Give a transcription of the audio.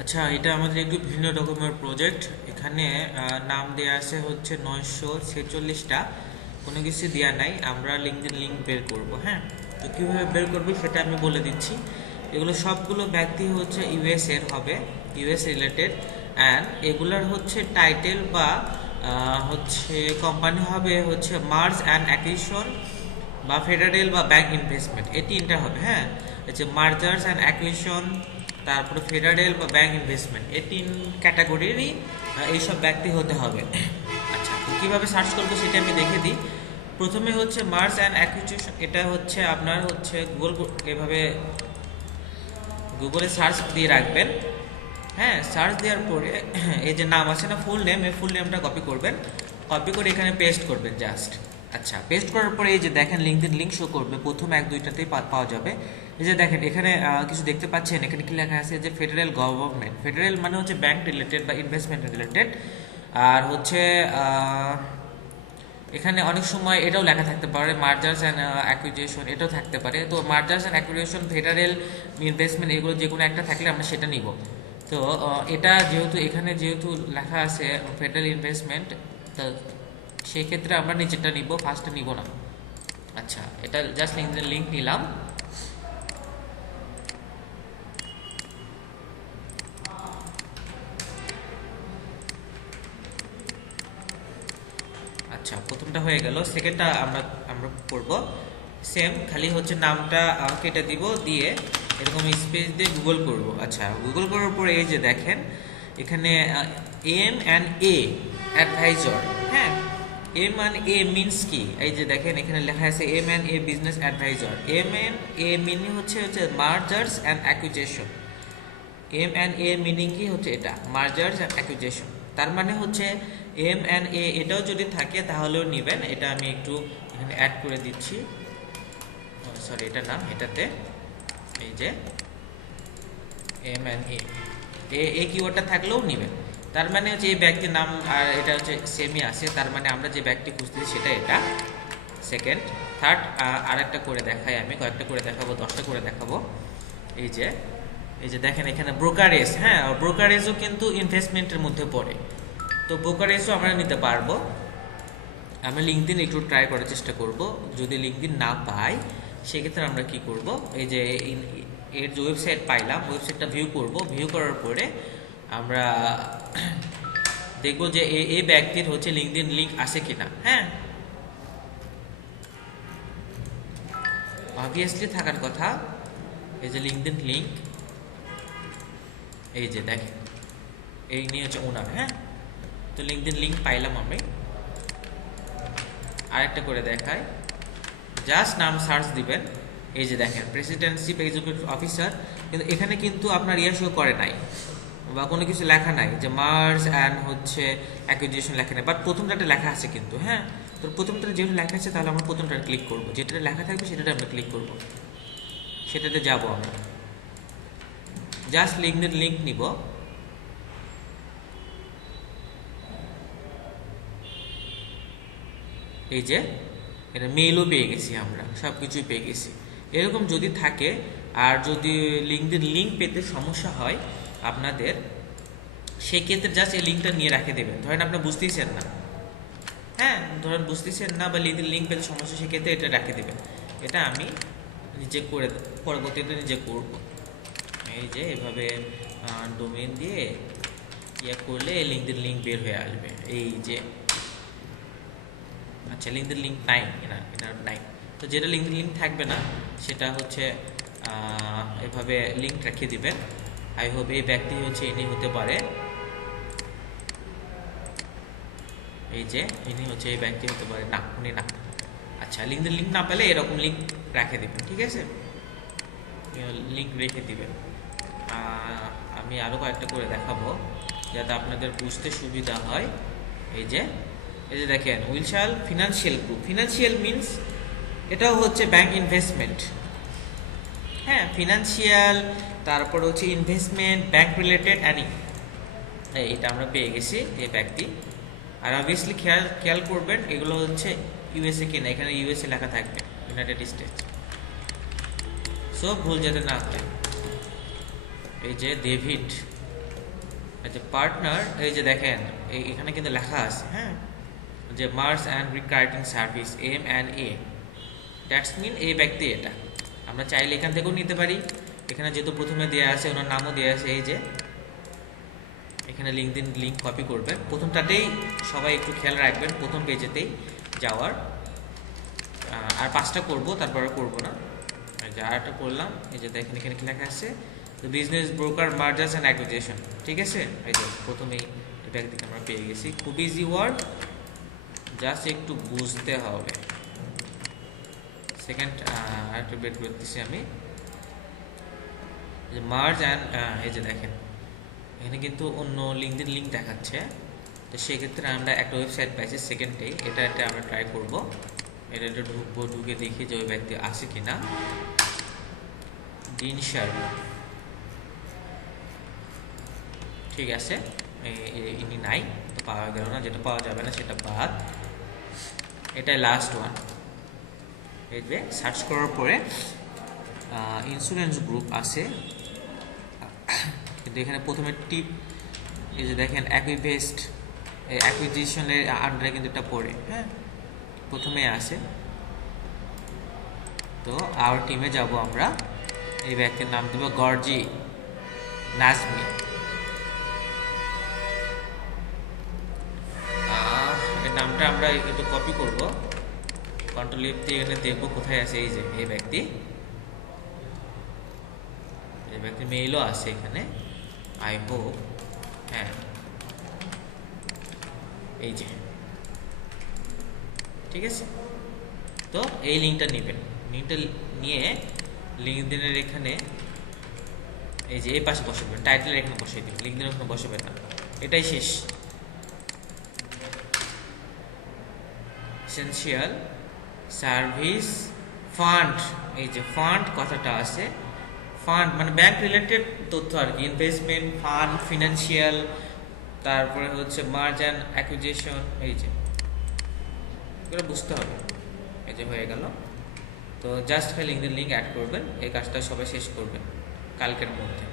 আচ্ছা, এটা আমাদের একটু ভিন্ন রকমের প্রজেক্ট। এখানে নাম দেয়া আছে হচ্ছে 946টা, কোনো কিছু দেওয়া নাই। আমরা লিঙ্ক বের করব। হ্যাঁ, তো কীভাবে বের করবো সেটা আমি বলে দিচ্ছি। এগুলো সবগুলো ব্যক্তি হচ্ছে ইউএস এর হবে, ইউএস রিলেটেড। অ্যান্ড এগুলার হচ্ছে টাইটেল বা হচ্ছে কোম্পানি হবে হচ্ছে মার্জ অ্যান্ড অ্যাকুইজিশন বা ফেডারেল বা ব্যাংক ইনভেস্টমেন্ট, এই তিনটা হবে। হ্যাঁ, হচ্ছে মার্জার্স অ্যান্ড অ্যাকুইজিশন, তারপরে ফেডারেল বা ব্যাংক ইনভেস্টমেন্ট, এই তিন ক্যাটাগরিরই এইসব ব্যক্তি হতে হবে। আচ্ছা, তো কীভাবে সার্চ করবো সেটা আমি দেখে দিই। প্রথমে হচ্ছে মার্জ অ্যান্ড অ্যাকুইজিশন, এটা হচ্ছে আপনার হচ্ছে এভাবে গুগলে সার্চ দিয়ে রাখবেন। হ্যাঁ, সার্চ দেওয়ার পরে এই যে নাম আছে না, ফুল নেম, এই ফুল নেমটা কপি করবেন। কপি করে এখানে পেস্ট করবেন জাস্ট। আচ্ছা, পেস্ট করার পরে এই যে দেখেন লিঙ্ক শো করবে, প্রথম এক দুইটাতেই পাওয়া যাবে। এই যে দেখেন এখানে কিছু দেখতে পাচ্ছেন, এখানে কি লেখা আছে যে ফেডারেল গভর্নমেন্ট। ফেডারেল মানে হচ্ছে ব্যাংক রিলেটেড বা ইনভেস্টমেন্ট রিলেটেড। আর হচ্ছে এখানে অনেক সময় এটাও লেখা থাকতে পারে মার্জার্স অ্যান্ড অ্যাকুইজিশন, এটাও থাকতে পারে। তো মার্জার্স অ্যান্ড অ্যাকুইজিশন, ফেডারেল ইনভেস্টমেন্ট, এগুলো যে কোনো একটা থাকলে আমরা সেটা নিব। তো এটা যেহেতু এখানে যেহেতু লেখা আছে ফেডারেল ইনভেস্টমেন্ট, তো সেই ক্ষেত্রে আমরা নিচেরটা নিব, ফার্স্টটা নিব না। আচ্ছা, এটা জাস্ট লিঙ্ক নিলাম। আচ্ছা, প্রথমটা হয়ে গেল। সেকেন্ডটা আমরা আমরা করব সেম, খালি হচ্ছে নামটা কেটে দিব, দিয়ে এরকম স্পেস দিয়ে গুগল করব। আচ্ছা, গুগল করার পরে এই যে দেখেন এখানে M&A অ্যাডভাইজর। হ্যাঁ, M&A মিনস কি, এই যে দেখেন এখানে লেখা আছে M&A business adviser. M&A meaning হচ্ছে মার্জার্স অ্যান্ড অ্যাকুইজিশন। M&A মিনিং কি হচ্ছে এটা, মার্জার্স অ্যান্ড অ্যাকুইজিশন। তার মানে হচ্ছে M&A এটাও যদি থাকে তাহলেও নেবেন। এটা আমি একটু এখানে অ্যাড করে দিচ্ছি। সরি, এটা না, এটাতে এই যে M&A এই কিওয়ার্ডটা থাকলেও নেবেন। তার মানে হচ্ছে এই ব্যক্তির নাম আর এটা হচ্ছে সেমই আছে, তার মানে আমরা যে ব্যক্তি খুঁজতেছি সেটা এটা। সেকেন্ড, থার্ড, আর একটা করে দেখাই, আমি কয়েকটা করে দেখাবো, 10টা করে দেখাবো। এই যে এই যে দেখেন এখানে ব্রোকারেজ। হ্যাঁ, ব্রোকারেজও কিন্তু ইনভেস্টমেন্টের মধ্যে পড়ে। তো ব্রোকারেজও আমরা নিতে পারবো। আমরা লিঙ্কডিন একটু ট্রাই করার চেষ্টা করব। যদি লিঙ্কডিন না পাই সেক্ষেত্রে আমরা কি করব, এই যে এর যে ওয়েবসাইট পাইলাম, ওয়েবসাইটটা ভিউ করার পরে আমরা দেখব যে এই ব্যক্তির হচ্ছে লিঙ্কডিন লিঙ্ক আছে কিনা। হ্যাঁ, অবভিয়াসলি থাকার কথা। এই যে লিঙ্কডিন লিঙ্ক, এই যে দেখেন এই নিয়ে হচ্ছে ওনার। হ্যাঁ, তো লিঙ্কডিন লিঙ্ক পাইলাম আমি। আরেকটা করে দেখায়, জাস্ট নাম সার্চ দিবেন। এই যে দেখেন প্রেসিডেন্ট চিফ এক্সিকিউটিভ অফিসার, কিন্তু এখানে কিন্তু আপনার শো করে নাই বা কোনো কিছু লেখা নাই যে মার্জ অ্যান্ড হচ্ছে অ্যাকুইজিশন লেখা নেই, বাট প্রথমটাতে লেখা আছে কিন্তু। হ্যাঁ, তো প্রথমটাতে যেহেতু লেখা আছে তাহলে আমরা প্রথমটা ক্লিক করবো, যেটা লেখা থাকবে সেটাতে আমরা ক্লিক করব, সেটাতে যাব আমরা। জাস্ট লিঙ্ক নিব। এই যে এটা মেইলও পেয়ে গেছি, আমরা সব কিছুই পেয়ে গেছি। এরকম যদি থাকে, আর যদি লিঙ্ক পেতে সমস্যা হয় আপনাদের, সেক্ষেত্রে জাস্ট এই লিঙ্কটা নিয়ে রাখে দেবেন। ধরেন আপনি বুঝতেইছেন না, হ্যাঁ ধরেন বুঝতেছেন না বা লিঙ্ক পেতে সমস্যা, সেক্ষেত্রে এটা রাখে দেবেন। এটা আমি নিজে করে পরবর্তীতে নিজে করব। এই যে এভাবে ডোমেইন দিয়ে করলে লিঙ্ক বের হয়ে আসবে। এই যে আচ্ছা, লিঙ্ক নাই, এটা নাই। তো যেটা লিঙ্ক থাকবে না সেটা হচ্ছে এভাবে লিঙ্ক রেখে দিবেন। আই হোপ এই ব্যক্তি হচ্ছে ইনি হতে পারে। এই যে ইনি হচ্ছে এই ব্যক্তি হতে পারে, না উনি না। আচ্ছা, লিঙ্ক না পেলে এরকম লিঙ্ক রেখে দিবেন, ঠিক আছে, লিঙ্ক রেখে দিবেন। আমি আরও কয়েকটা করে দেখাবো যাতে আপনাদের বুঝতে সুবিধা হয়। এই যে দেখেন উইলশাল ফিনান্সিয়াল গ্রুপ। ফিনান্সিয়াল মিনস এটাও হচ্ছে ব্যাংক ইনভেস্টমেন্ট। হ্যাঁ, ফিনান্সিয়াল, তারপর হচ্ছে ইনভেস্টমেন্ট, ব্যাংক রিলেটেড অ্যানি, এটা আমরা পেয়ে গেছি এই ব্যক্তি। আর অবভিয়াসলি খেয়াল করবেন এগুলো হচ্ছে ইউএসএ কিনা, এখানে ইউএসএ লেখা থাকবে, ইউনাইটেড স্টেটস, সো ভুল যাতে না হয়। এই যে ডেভিড, আচ্ছা পার্টনার, এই যে দেখেন এখানে কিন্তু লেখা আছে, হ্যাঁ, যে মার্স and recruiting service M&A, that's mean এই ব্যক্তি এটা। আমরা চাইলে এখান থেকেও নিতে পারি। এখানে যেহেতু প্রথমে দেওয়া আছে, ওনার নামও দেওয়া আছে, এই যে এখানে লিঙ্কডিন লিঙ্ক কপি করবেন। প্রথমটাতেই সবাই একটু খেয়াল রাখবেন, প্রথম পেজেতেই যাওয়ার। আর 5টা করব, তারপর আর করবো না। যা একটা করলাম, এই যে দেখেন এখানে কি লেখা আছে, বিজনেস ব্রোকার মার্জার্স অ্যান্ড অ্যাকুইজিশন, ঠিক আছে। এই যে প্রথমেই ব্যক্তিকে আমরা পেয়ে গেছি। খুব ইজি ওয়ার্ড, জাস্ট একটু বুঝতে হবে। সেকেন্ড একটু বের করতেছি আমি, মার্জ অ্যান্ড, এই যে দেখেন এখানে কিন্তু অন্য লিঙ্কডিন লিঙ্ক দেখাচ্ছে। তো সেক্ষেত্রে আমরা একটা ওয়েবসাইট পাইছি সেকেন্ডে, এটা আমরা ট্রাই করব। এটা ঢুকবো, ঢুকে দেখি যে ওই ব্যক্তি আছে কিনা। দিন শার্মা, ঠিক আছে, ইনি নাই, তো পাওয়া গেল না। যেটা পাওয়া যাবে না সেটা বাদ। এটাই লাস্ট ওয়ান। এই যে সার্চ করার পরে ইন্স্যুরেন্স গ্রুপ আছে, কিন্তু এখানে প্রথমে টিপ, এই যে দেখেন অ্যাকুইভেস্ট, এই অ্যাকুইজিশনের আন্ডারে কিন্তু এটা পড়ে, হ্যাঁ, প্রথমে আসে। তো আওয়ার টিমে যাব আমরা। এই ব্যক্তির নাম দেব গর্জি নাজমি। এর নামটা আমরা একটু কপি করব, কন্ট্রোল এফ দিয়ে এখানে দেখবো কোথায় আছে। এই যে এই ব্যক্তি, এই ব্যক্তির মেইলও আছে এখানে, আই হোপ, হ্যাঁ, এই যে, ঠিক আছে। তো এই লিঙ্কটা নেবেন, লিঙ্কটা নিয়ে লিঙ্কডিনের এখানে এই যে এই পাশে বসাবেন, টাইটেল এখানে বসাই দিন, লিঙ্কডিন এখানে বসাবেন না। এটাই শেষ। এসেনশিয়াল সার্ভিস ফান্ড, এই যে ফান্ড কথাটা আছে, ফান্ড মানে ব্যাংক রিলেটেড তথ্য আর কি, ইনভেস্টমেন্ট ফান্ড, ফিনান্সিয়াল, তারপরে হচ্ছে মার্জ অ্যান্ড অ্যাকুইজিশন, এই যে এগুলো বুঝতে হবে। এই যে হয়ে গেল। তো জাস্ট খালি লিঙ্কডিন লিঙ্ক অ্যাড করবেন, এই কাজটা সবাই শেষ করবেন কালকের মধ্যে।